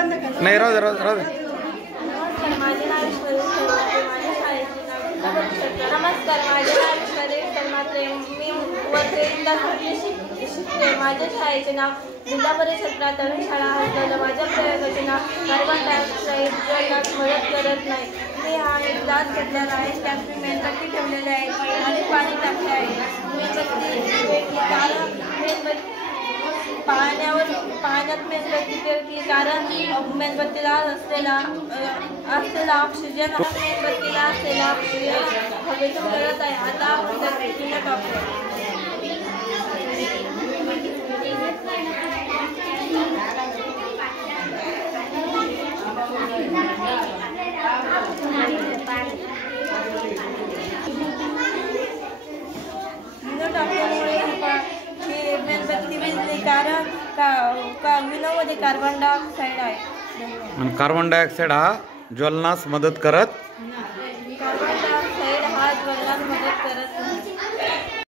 नाही राहू दे राहू दे. माझे नाव माझ्या शाळेचे नाव नमस्कार, माझे नाव ईश्वरी शर्मात्रे. मी वर्धेला शिकते. माझ्या शाळेचे नाव जिल्हा परिषद प्राथमिक शाळा हसदला. माझ्या प्रयोगाचे नाव कार्बन डायऑक्साईड जळण्यास मदत करत नाही. मी हा एक ग्लास घेतलेला आहे, त्यात मी मेणबत्ती ठेवलेली आहे आणि पाणी टाकले आहे. मेणबत्ती पेटली कारण पाण्यात मेणबत्ती पेटली कारण मेणबत्तीला असलेला ऑक्सिजन मेणबत्तीला असलेला ऑक्सिजन हवेतून मिळत आहे. आता आपण त्या पेटीला टाकूया. मेणबत्ती विजली कारण विनोमध्ये कार्बन डायऑक्साईड आहे. कार्बन डायऑक्साईड हा ज्वलनास मदत करत कार्बन डायऑक्साईड हा ज्वलनास मदत करत